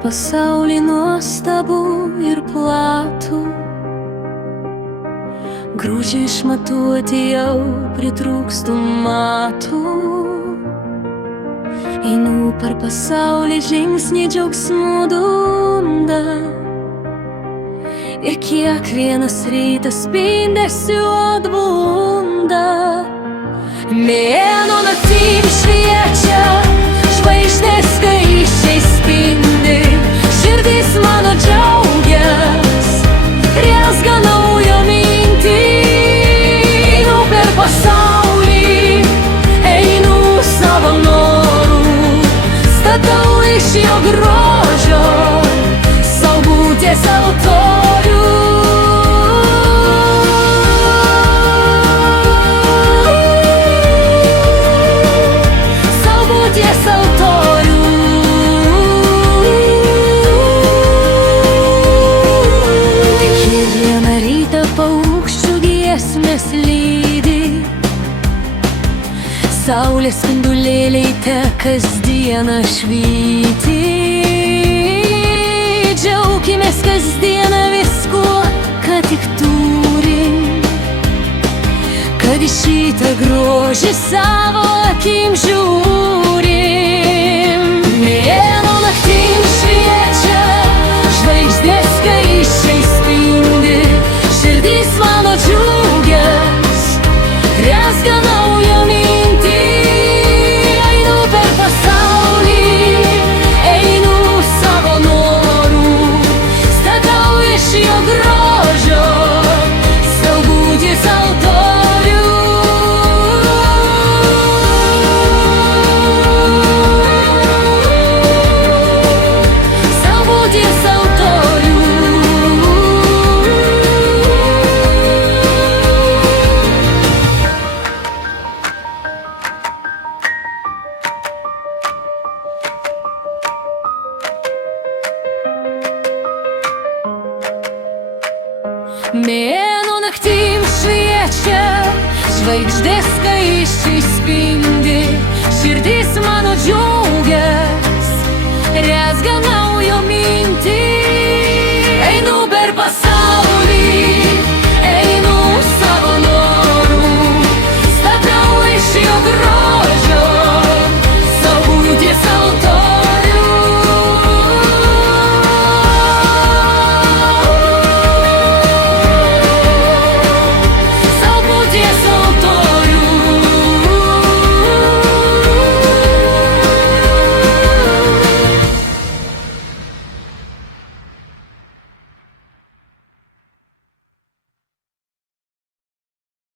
pasaulį nuostabų ir platų, grūdžiai išmatuoti jau pritrūkstų matų. Einu per pasaulį žingsnį džiaugsmų dunda, ir kiekvienas rytas spindesiu atbunda. Mėnuo naktim šviečia, žvaigždės skaisčiai spindi, širdis mano džiaugias, rezga naują mintį. Einu per pasaulį, einu savo noru, statau iš jo grožio sau būties altorių. Saulės spindulėliai te kasdieną švyti. Džiaukimės kasdieną viskuo, ką tik turim, kad į šitą grožį savo akim žiūrim. Mėnuo naktim šviečia, žvaigždės skaisčiai spindi, širdis mano džiaugias, rezga naują mintį. Einu per pasaulį, einu savo norų, statau iš jo grožio sau būties altorių. Sau būties altorių. Mėnuo naktim šviečia, žvaigždės skaisčiai spindi, širdis mano džiaugias, rezga naują